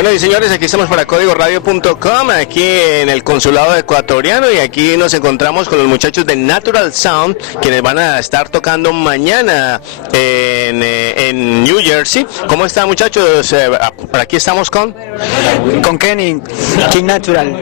Bueno, y señores, aquí estamos para códigoradio.com, aquí en el consulado ecuatoriano, y aquí nos encontramos con los muchachos de Natural Sound, quienes van a estar tocando mañana en New Jersey. ¿Cómo están, muchachos? Por aquí estamos con Kenny, King Natural.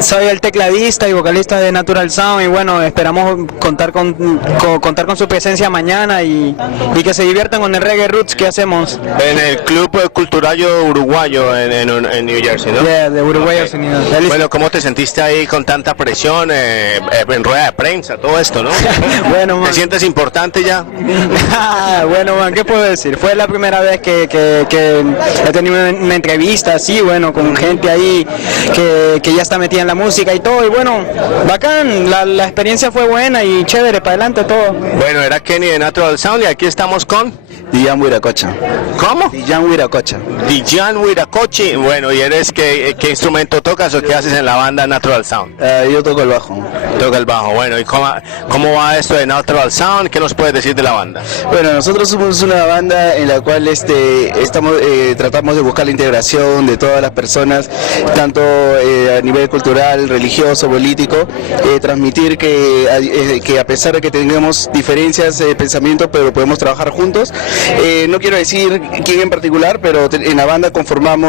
Soy el tecladista y vocalista de Natural Sound, y bueno, esperamos contar con su presencia mañana y que se diviertan con el Reggae Roots que hacemos. En el Club Cultural Uruguayo en New Jersey, ¿no? Yeah, de Uruguayos Unidos. Bueno, ¿cómo te sentiste ahí con tanta presión en rueda de prensa, todo esto, no? Bueno, man. ¿Te sientes importante ya? Bueno, man, ¿qué puedo decir? Fue la primera vez que he tenido una entrevista así, bueno, con gente ahí que ya está metida en la música y todo, y bueno, bacán, la experiencia fue buena y chévere, para adelante todo. Bueno, era Kenny de Natural Sound, y aquí estamos con Dijan Huiracocha. ¿Cómo? Dijan Huiracocha. Dijan Huiracocha. Bueno, ¿y eres qué instrumento tocas o qué haces en la banda Natural Sound? Yo toco el bajo. Toca el bajo. Bueno, ¿y cómo va esto de Natural Sound? ¿Qué nos puedes decir de la banda? Bueno, nosotros somos una banda en la cual tratamos de buscar la integración de todas las personas, tanto a nivel cultural, religioso, político, transmitir que a pesar de que tengamos diferencias de pensamiento, pero podemos trabajar juntos. No quiero decir quién en particular, pero en la banda conformamos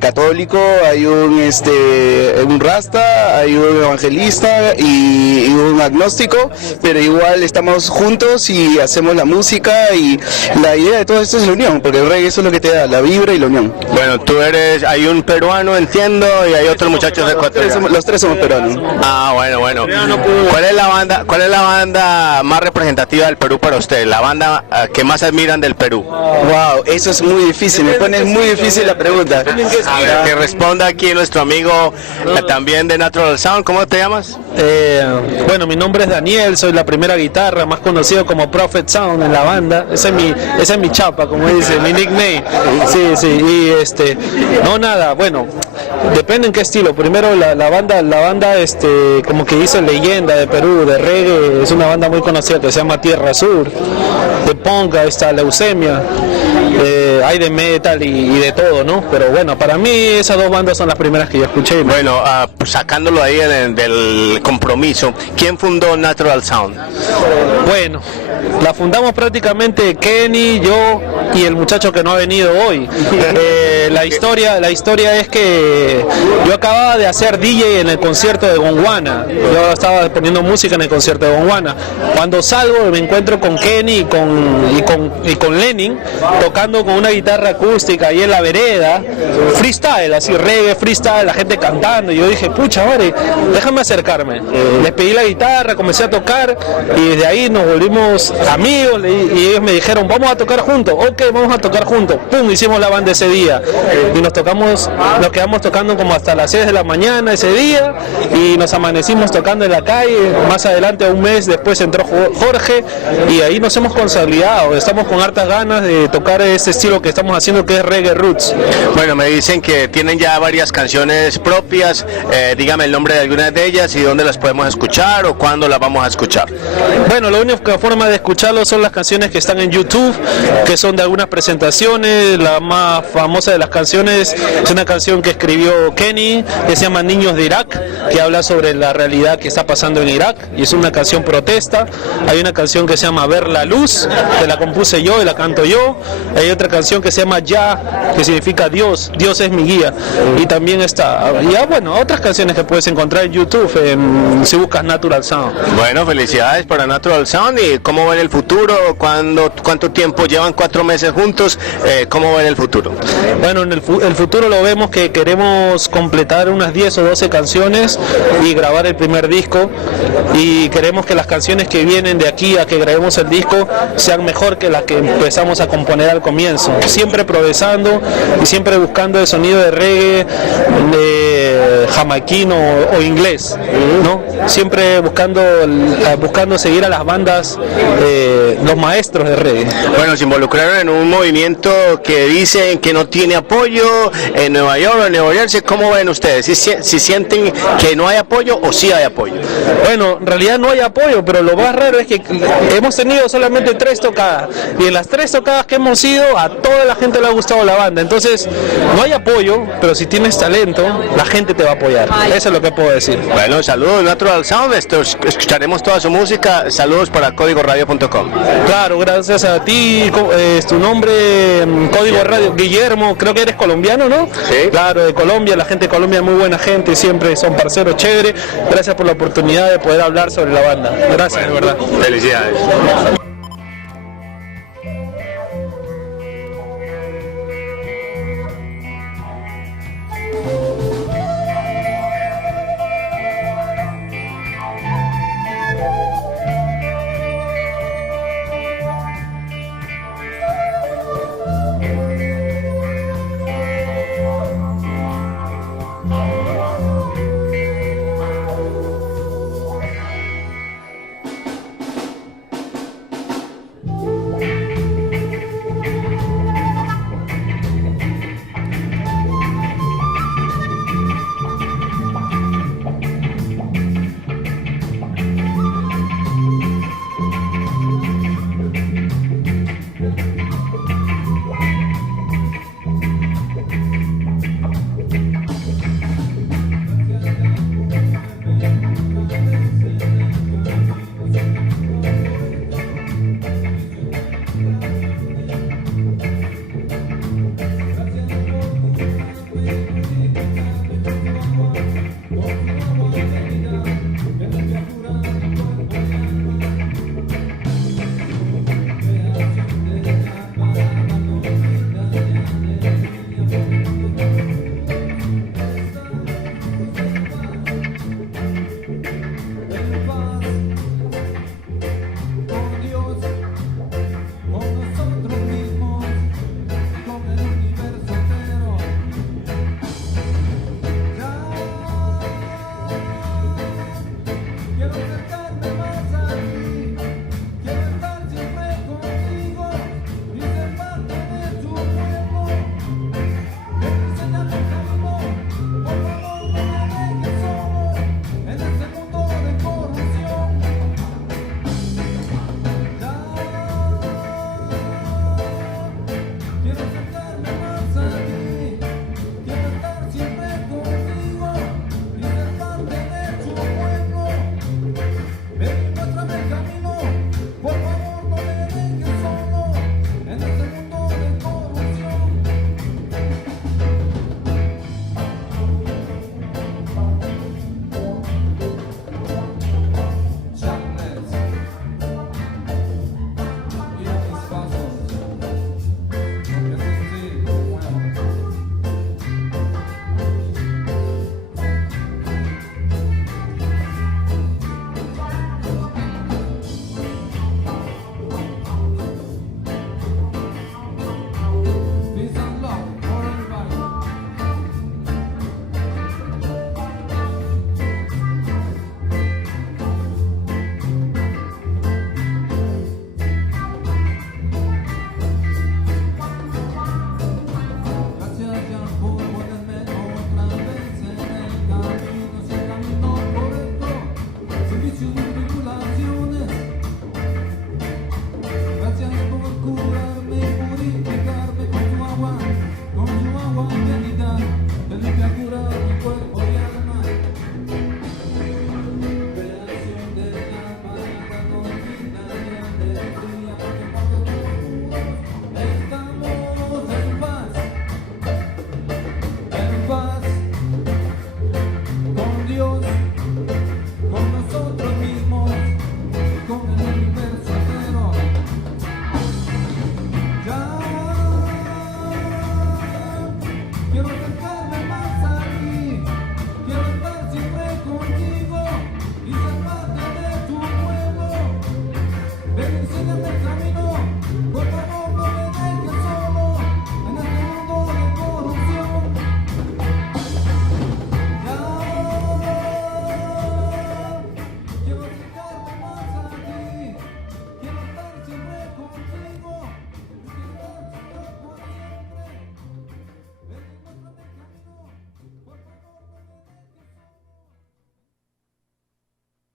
católico, hay un rasta, hay un evangelista y un agnóstico, pero igual estamos juntos y hacemos la música, y la idea de todo esto es la unión, porque el reggae eso es lo que te da, la vibra y la unión. Bueno, hay un peruano, entiendo, y hay otros muchachos de Ecuador. Los tres somos peruanos. Ah, bueno. ¿Cuál es la banda más representativa del Perú para usted? La banda que más admiran del Perú. Wow, eso es muy difícil, me pones muy difícil la pregunta. A ver, que responda aquí nuestro amigo también de Natural Sound. ¿Cómo te llamas? Bueno, mi nombre es Daniel, soy la primera guitarra, más conocido como Prophet Sound en la banda. Esa es mi chapa, como dice, mi nickname. Sí, y bueno, depende en qué estilo. Primero la banda como que hizo leyenda de Perú, de reggae, es una banda muy conocida que se llama Tierra Sur. De punk, está Leucemia, hay de metal y de todo, ¿no? Pero bueno, para mí esas dos bandas son las primeras que yo escuché, ¿no? Bueno, sacándolo ahí del compromiso, ¿quién fundó Natural Sound? Bueno, la fundamos prácticamente Kenny, yo y el muchacho que no ha venido hoy. La historia es que yo acababa de hacer DJ en el concierto de Gondwana. Yo estaba poniendo música en el concierto de Gondwana. Cuando salgo me encuentro con Kenny y con Lenin tocando con una guitarra acústica ahí en la vereda, freestyle, así reggae, freestyle, la gente cantando. Y yo dije, pucha, vale, déjame acercarme. Les pedí la guitarra, comencé a tocar, y desde ahí nos volvimos amigos, y ellos me dijeron, vamos a tocar juntos. Ok, vamos a tocar juntos. Pum, hicimos la banda ese día, y nos quedamos tocando como hasta las 6 de la mañana ese día, y nos amanecimos tocando en la calle. Más adelante, un mes después, entró Jorge, y ahí nos hemos consolidado. Estamos con hartas ganas de tocar este estilo que estamos haciendo, que es Reggae Roots. Bueno, me dicen que tienen ya varias canciones propias. Dígame el nombre de algunas de ellas y dónde las podemos escuchar o cuándo las vamos a escuchar. Bueno, la única forma de escucharlo son las canciones que están en YouTube, que son de algunas presentaciones. La más famosa de las canciones es una canción que escribió Kenny, que se llama Niños de Irak, que habla sobre la realidad que está pasando en Irak, y es una canción protesta. Hay una canción que se llama Ver la Luz, que la compuse yo y la canto yo. Hay otra canción que se llama Ya, que significa Dios es mi guía. Y también está, otras canciones que puedes encontrar en YouTube si buscas Natural Sound. Bueno, felicidades para Natural Sound. ¿Y cómo ven el futuro? ¿Cuánto tiempo llevan? 4 meses juntos. ¿Cómo ven el futuro? Bueno, en el futuro lo vemos que queremos completar unas 10 o 12 canciones y grabar el primer disco, y queremos que las canciones que vienen de aquí a que grabemos el disco sean mejor que las que empezamos a componer al comienzo, siempre progresando y siempre buscando el sonido de reggae, jamaiquino o inglés, ¿no? Siempre buscando seguir a las bandas, los maestros de reggae. Bueno, se involucraron en un movimiento que dicen que no tiene apoyo en Nueva York o en Nueva Jersey. ¿Cómo ven ustedes? ¿Si sienten que no hay apoyo o sí hay apoyo? Bueno, en realidad no hay apoyo, pero lo más raro es que hemos tenido solamente 3 tocadas, y en las 3 tocadas que hemos ido, a toda la gente le ha gustado la banda. Entonces, no hay apoyo, pero si tienes talento, la gente te va a apoyar. Eso es lo que puedo decir. Bueno, saludos Natural Sound, escucharemos toda su música. Saludos para códigoradio.com. Claro, gracias a ti. Tu nombre, Código Radio, Guillermo, creo que eres colombiano, ¿no? Sí. Claro, de Colombia, la gente de Colombia es muy buena gente, siempre son parceros chévere. Gracias por la oportunidad de poder hablar sobre la banda. Gracias, de verdad. Felicidades.